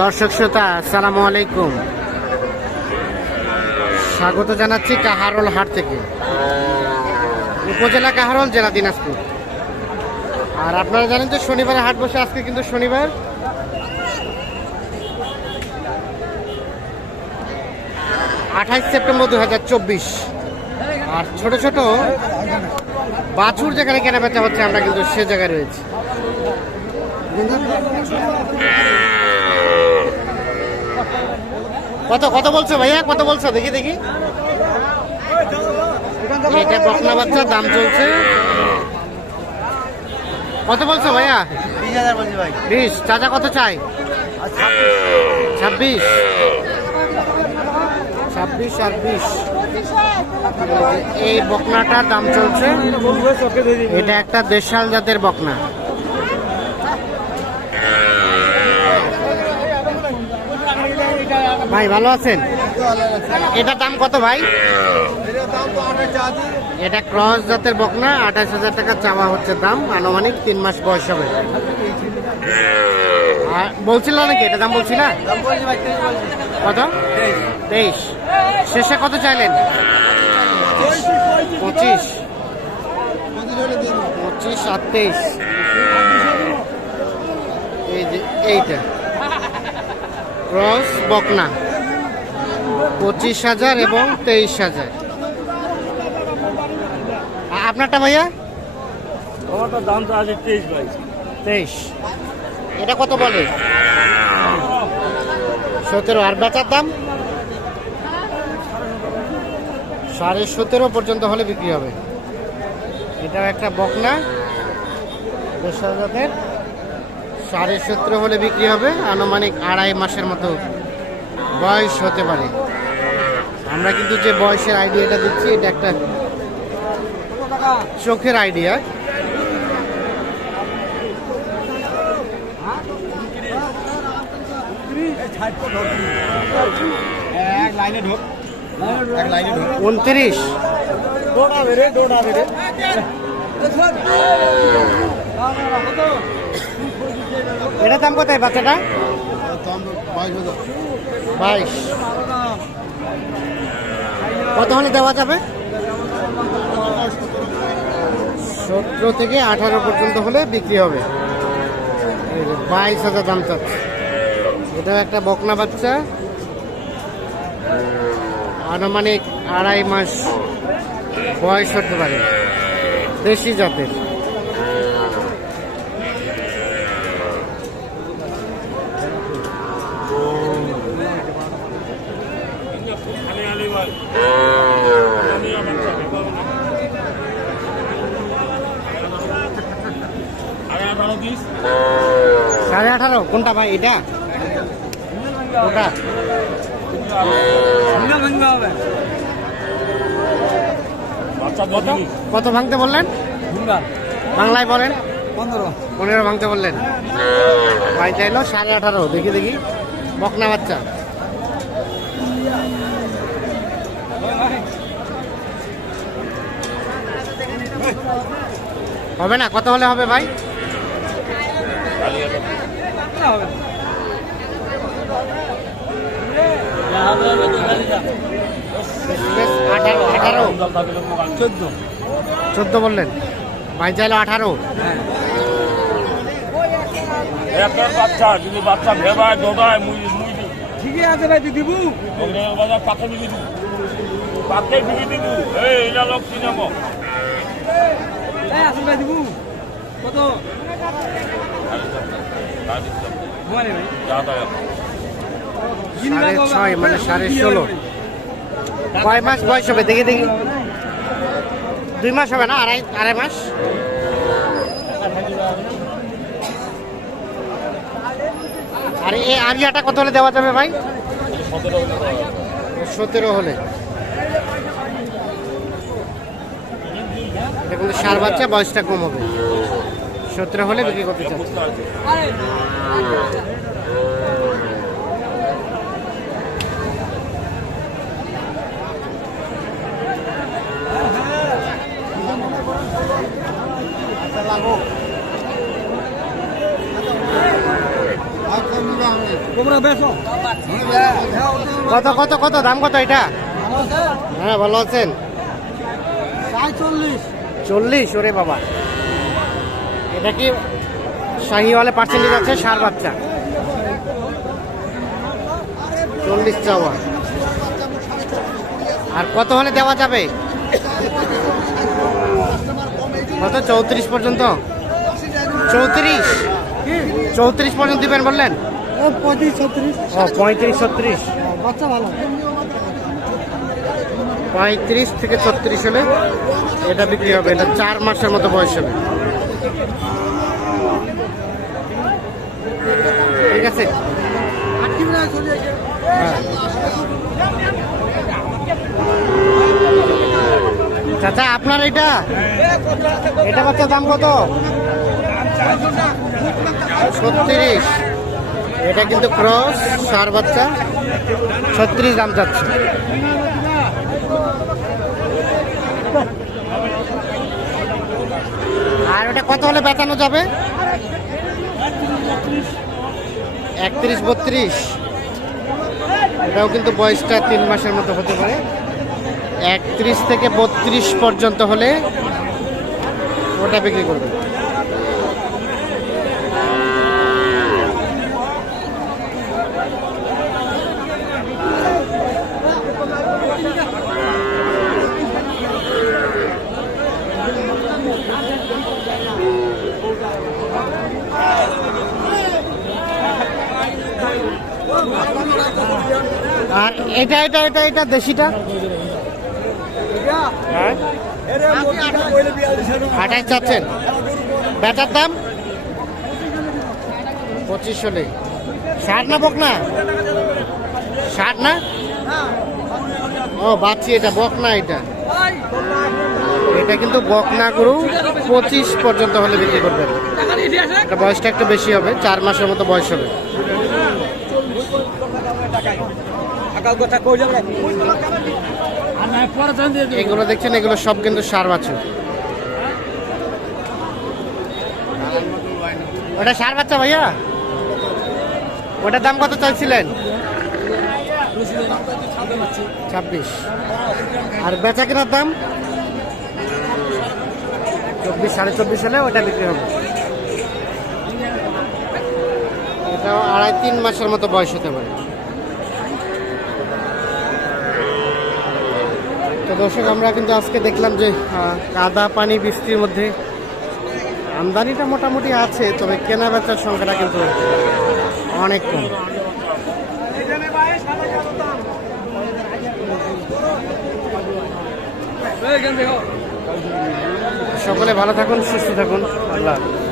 দর্শক শ্রোতা আসসালামু আলাইকুম, স্বাগত জানাচ্ছি কাহারোল হাট থেকে। উপজেলা কাহারোল, জেলা দিনাজপুর। আর আপনারা জানেন যে শনিবারে হাট বসে। আজকে কিন্তু শনিবার, 28 সেপ্টেম্বর 2024। আর ছোট ছোট বাছুর যেখানে কেনা বেচা হচ্ছে, আমরা কিন্তু সে জায়গায় রয়েছি। কত কত বলছো ভাইয়া, কত বলছো? দেখি দেখি। এটা বকনা বাচ্চা, দাম চলছে কত বলছো ভাইয়া? 20,000 বলছি ভাই। 20। চাচা কত চাই? 26। 26 আর 20। এই বকনাটার দাম চলছে। এটা একটা দেশাল জাতের বকনা। ভাই ভালো আছেন? এটার দাম কত ভাই? এটা ক্রস জাতের বকনা, 28,000 টাকা চাওয়া হচ্ছে দাম। আনুমানিক 3 মাস বয়স হবে। আর বলছিল নাকি এটা দাম? বলছি না কত? 23। শেষে কত চাইলেন? 25 আর 23। এই যে এইটা ক্রস বকনা, 25,000 এবং 23,000। আপনারটা ভাইয়া? আমারটা দাম তো আজ 23 ভাই। 23। এটা কত বলে? 17। আর বেচার দাম 17.5 পর্যন্ত হলে বিক্রি হবে। এটা একটা বকনা দেশাল জাতের, 17.5 হলে বিক্রি হবে। আনুমানিক 2.5 মাসের মতো বয়স হতে পারে। আমরা কিন্তু যে বয়সের আইডিয়াটা দিচ্ছি, এটা একটা চোখের আইডিয়া। এক লাইনে ঢোক, 29। এটার দাম কোথায় বাচ্চাটা? 22। কত হলে দেওয়া যাবে? 17 থেকে 18 পর্যন্ত হলে বিক্রি হবে। 22,000 দাম চাচ্ছে। এটাও একটা বকনা বাচ্চা, আনুমানিক 2.5 মাস বয়স হতে পারে, দেশি জাতের। সাড়ে 18। কোনটা ভাই? এটা ওটা কত ভাঙতে বললেন? বাংলায় বলেন। 15 ভাঙতে বললেন। ভাই চাইলো 18.5। দেখি দেখি বকনা বাচ্চা। হবে না? কত হলে হবে ভাই? 14 বললেন। ভাই চাইলো 18। বাচ্চা যদি বাচ্চা ভেবায় দোদায় ঠিকই আছে ভাই, দিব পাখে বিক্রি দিব, পাখে বিক্রি দিব। এইটা লোক সিনেমা আসল ভাই দিব কত? 6.5 মানে 16.5। কয় মাস বয়স হবে? দেখি দেখি। 2 মাস হবে না? আড়াই মাস। আর এই আরিয়াটা কত হলে দেওয়া যাবে ভাই? 17 হলে। এটা কিন্তু ষাঁড় বাচ্চা, বয়সটা কম হবে। 17 হলে বিক্রি করতে চাচ্ছি। লাগো। কত কত কত দাম কত এটা? হ্যাঁ ভালো আছেন? 40 ওরে বাবা। এটা কি শাহিওয়ালে পার্সেন্টেজ আছে? ষাঁড় বাচ্চা 40 চাওয়া। আর কত হলে দেওয়া যাবে? কত? 34 পর্যন্ত? 34 পর্যন্ত দিবেন বললেন? 35-36 বাচ্চা ভালো। 35 থেকে 36 হলে এটা বিক্রি হবে। এটা 4 মাসের মতো বয়স হবে। ঠিক আছে। হ্যাঁ। চাচা আপনার এটা বাচ্চার দাম কত? 36। এটা কিন্তু ক্রস ষাঁড় বাচ্চা, 36 দাম যাচ্ছে। আর ওটা কত হলে বেচানো যাবে? 31-32। এটাও কিন্তু বয়সটা 3 মাসের মতো হতে পারে। 31 থেকে 32 পর্যন্ত হলে ওটা বিক্রি করবে। আর এটা এটা এটা এটা দেশিটা? হ্যাঁ 28 চাচ্ছেন। বেচার দাম 25 হলে। ষাঁড় না বকনা? ষাঁড় না? ও বাচ্চি, এটা বকনা। এটা কিন্তু বকনা গরু। 25 পর্যন্ত হলে বিক্রি করবেন। এটা বয়সটা একটু বেশি হবে, 4 মাসের মতো বয়স হবে। এগুলো দেখছেন, এগুলো সব কিন্তু ষাঁড় বাচ্চা। ওটা ষাঁড় বাচ্চা ভাইয়া? ওটার দাম কত চাইছিলেন? 26। আর বেচা কেনার দাম 24-24.5 হলে ওটা বিক্রি হবে। এটাও 2.5-3 মাসের মতো বয়স হতে পারে। তো দর্শক, আমরা কিন্তু আজকে দেখলাম যে কাদা পানি বৃষ্টির মধ্যে আমদানিটা মোটামুটি আছে, তবে কেনা বেচার সংখ্যাটা কিন্তু অনেক কম। সকলে ভালো থাকুন, সুস্থ থাকুন। আল্লাহ হাফেজ।